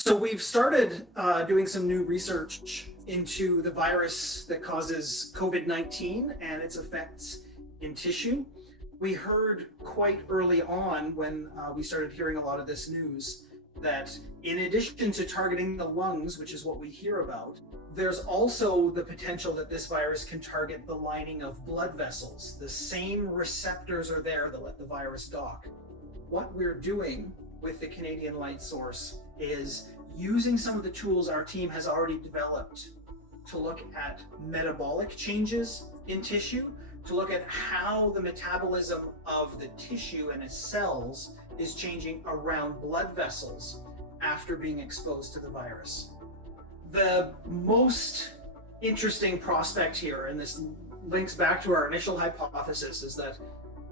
So we've started doing some new research into the virus that causes COVID-19 and its effects in tissue. We heard quite early on when we started hearing a lot of this news that in addition to targeting the lungs, which is what we hear about, there's also the potential that this virus can target the lining of blood vessels. The same receptors are there that let the virus dock. What we're doing with the Canadian light source is using some of the tools our team has already developed to look at metabolic changes in tissue, to look at how the metabolism of the tissue and its cells is changing around blood vessels after being exposed to the virus. The most interesting prospect here, and this links back to our initial hypothesis, is that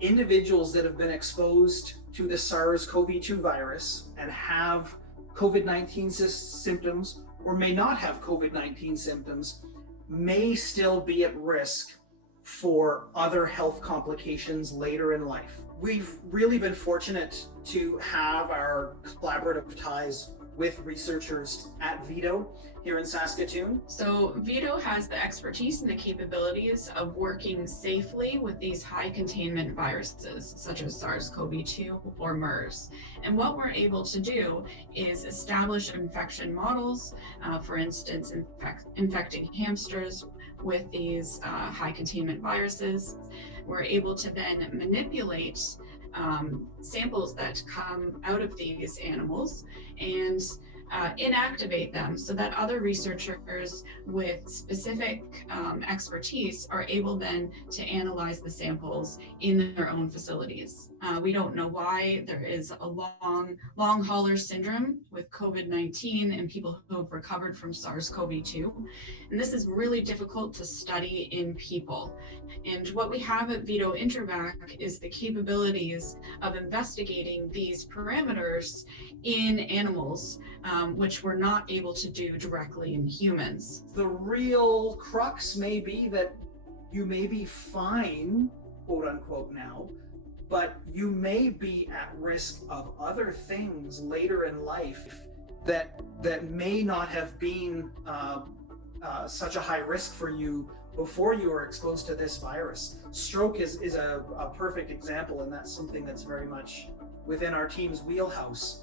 individuals that have been exposed to the SARS-CoV-2 virus and have COVID-19 symptoms or may not have COVID-19 symptoms may still be at risk for other health complications later in life. We've really been fortunate to have our collaborative ties with researchers at VIDO here in Saskatoon. So VIDO has the expertise and the capabilities of working safely with these high containment viruses, such as SARS-CoV-2 or MERS. And what we're able to do is establish infection models, for instance, infecting hamsters with these high containment viruses. We're able to then manipulate samples that come out of these animals and inactivate them so that other researchers with specific expertise are able then to analyze the samples in their own facilities. We don't know why there is a long hauler syndrome with COVID-19 and people who have recovered from SARS-CoV-2. And this is really difficult to study in people. And what we have at VIDO Intervac is the capabilities of investigating these parameters in animals, which we're not able to do directly in humans. The real crux may be that you may be fine, quote unquote now, but you may be at risk of other things later in life that may not have been such a high risk for you before you were exposed to this virus. Stroke is a perfect example, and that's something that's very much within our team's wheelhouse.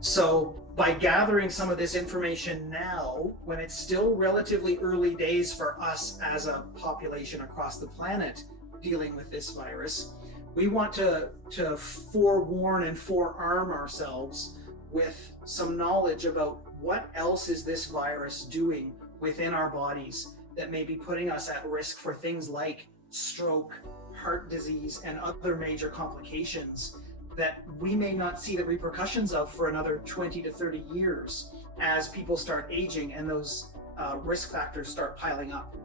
So by gathering some of this information now, when it's still relatively early days for us as a population across the planet dealing with this virus, we want to forewarn and forearm ourselves with some knowledge about what else is this virus doing within our bodies that may be putting us at risk for things like stroke, heart disease, and other major complications that we may not see the repercussions of for another 20 to 30 years as people start aging and those risk factors start piling up.